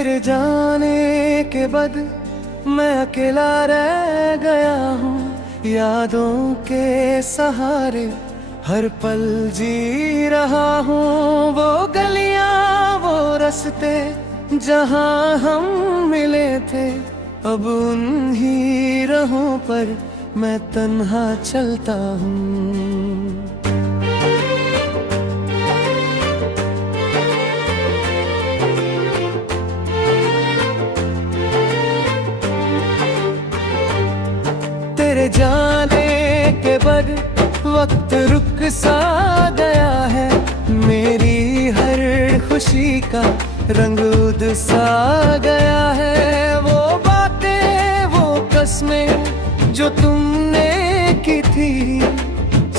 तेरे जाने के बाद मैं अकेला रह गया हूँ। यादों के सहारे हर पल जी रहा हूँ। वो गलियाँ वो रास्ते जहाँ हम मिले थे, अब उन्हीं राहों पर मैं तन्हा चलता हूँ। तेरे जाने के बाद वक्त रुक सा गया है। मेरी हर खुशी का रंग उद सा गया है। वो बातें वो कसमें जो तुमने की थी,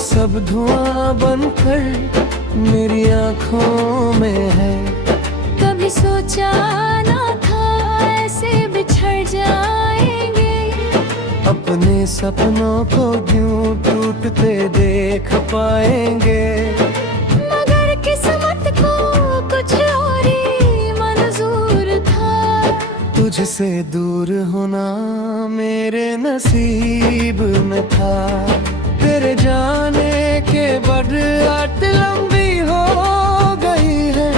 सब धुआं बनकर मेरी आंखों में है। कभी सोचा ना था ऐसे बिछड़ जाएंगे, अपने सपनों को यूं टूटते देख पाएंगे। मगर किस्मत को कुछ और ही मंजूर था। तुझसे दूर होना मेरे नसीब में था। तेरे जाने के बाद रात लंबी हो गई है।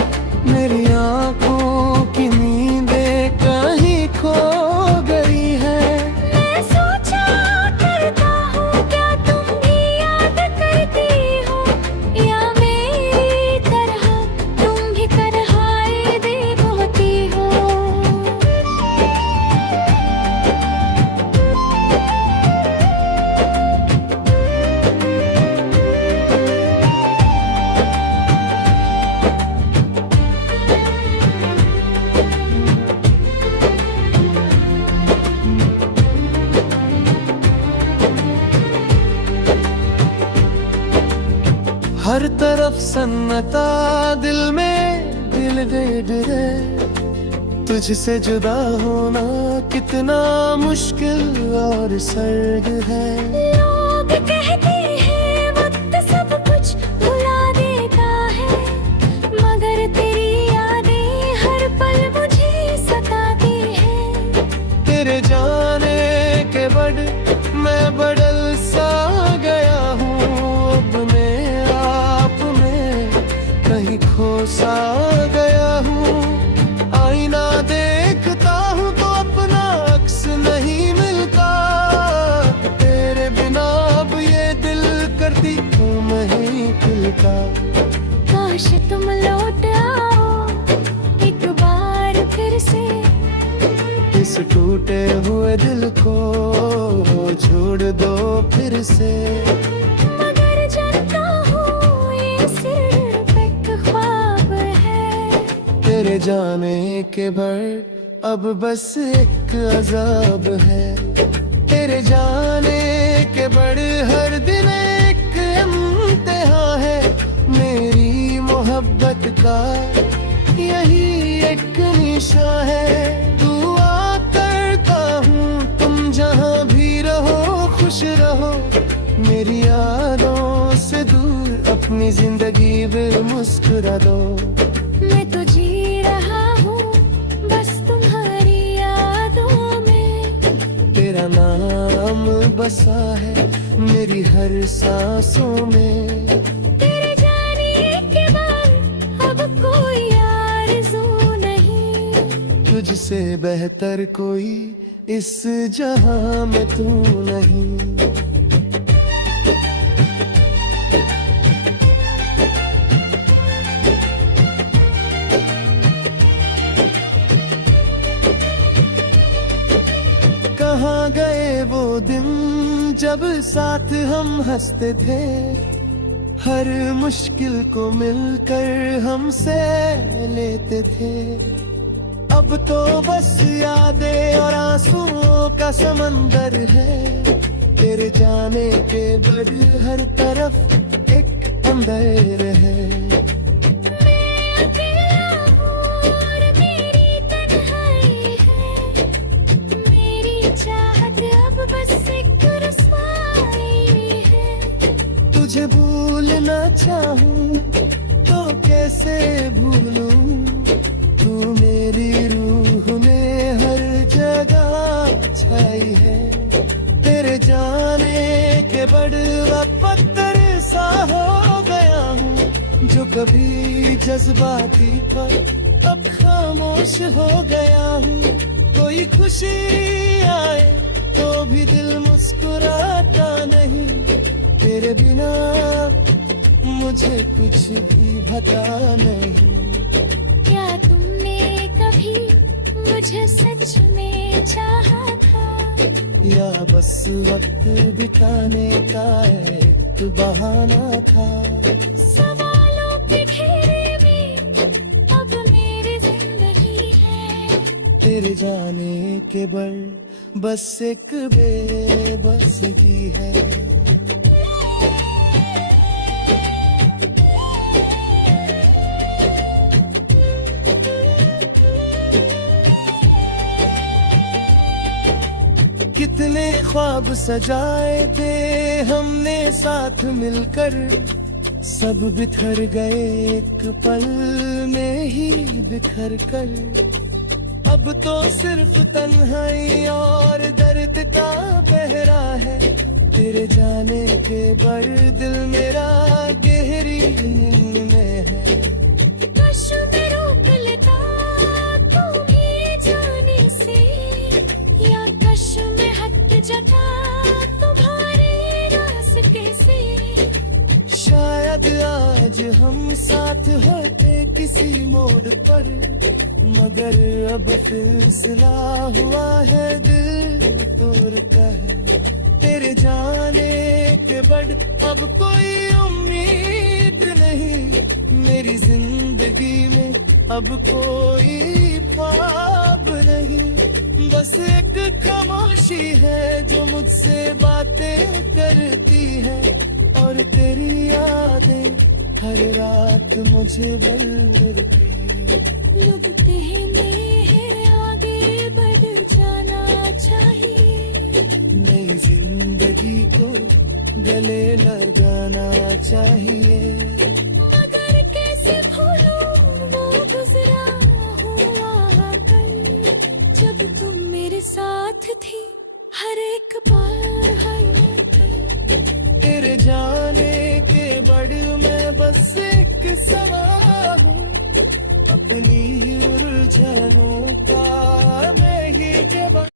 मेरी आंखों की नींदें कहीं खो गई है। मैं सोचा करता हूँ क्या तुम भी याद करती हो, या मेरी तरह तुम भी तन्हाई दिल होती हो। हर तरफ सन्नता दिल में दिल दे डरे। तुझसे जुदा होना कितना मुश्किल और सर्द है। लोग कहते हैं वक्त सब कुछ भुला देता है, मगर तेरी यादें हर पल मुझे सताती हैं। तेरे जाने के बाद मैं बदल सा गया हूँ। अपने आप में कहीं खो सा गया हूँ। आईना देखता हूँ तो अपना अक्स नहीं मिलता। तेरे बिना अब ये दिल करती हूँ नहीं खिलता। काश तुम लौट आओ एक बार फिर से, इस टूटे हुए दिल को छोड़ दो फिर से। मगर जानता हूँ ये सिर्फ एक ख्वाब है। तेरे जाने के बाद अब बस एक अजाब है। तेरे जाने के बाद हर दिन एक इम्तिहान है। मेरी मोहब्बत का यही एक निशान है। दुआ करता हूँ तुम जहाँ भी रहो खुश रहो। मेरी यादों से दूर अपनी जिंदगी भी मुस्कुरा दो। मैं तो जी रहा हूँ बस तुम्हारी यादों में। तेरा नाम बसा है मेरी हर सांसों में। तेरे जाने के बाद अब कोई आरज़ू नहीं, तुझसे बेहतर कोई इस जहां में तू नहीं। कहाँ गए वो दिन जब साथ हम हंसते थे। हर मुश्किल को मिलकर हमसे लेते थे। अब तो बस यादें और आंसुओं का समंदर है। तेरे जाने के बाद हर तरफ एक अंधेर है। मैं अकेला हूँ और मेरी तन्हाई है। मेरी चाहत अब बस एक रस्वाई है। तुझे भूलना चाहूँ तो कैसे भूलूं। तू मेरी रूह में हर जगह छाई है। तेरे जाने के बड़वा पत्थर सा हो गया हूँ, जो कभी जज्बाती था अब खामोश हो गया हूँ। कोई खुशी आए तो भी दिल मुस्कुराता नहीं, तेरे बिना मुझे कुछ भी पता नहीं। क्या तुमने कभी मुझे सच में चाहा था, या बस वक्त बिताने का एक बहाना था। सवालों के घेरे में अब मेरी जिंदगी है। तेरे जाने के बस एक बेबसगी है। कितने ख्वाब सजाए थे हमने साथ मिलकर, सब बिखर गए एक पल में ही बिखर कर। अब तो सिर्फ तन्हाई और दर्द का पहरा है। तेरे जाने के बाद दिल मेरा गहरी नींद में है। काश मैं रोक लेता तुम्हें जाने से, या काश मैं हट जाता तुम्हारे रास्ते से। शायद आज हम साथ होते किसी मोड़ पर, मगर अब फैसला हुआ है दिल तोड़ का है। तेरे जाने के बाद अब कोई उम्मीद नहीं, मेरी जिंदगी में अब कोई ख्वाब नहीं। बस एक खामोशी है जो मुझसे बातें करती है, और तेरी यादें हर रात मुझे बलती। लगते हैं आगे बढ़ जाना चाहिए, नई जिंदगी को गले लगाना चाहिए। मगर कैसे भूलूं वो गुजरा हुआ कल, जब तुम मेरे साथ थी हर एक पल हर पल। तेरे जाने के बाद मैं बस एक सवाल हूँ, अपनी उलझनों का मैं ही जवाब।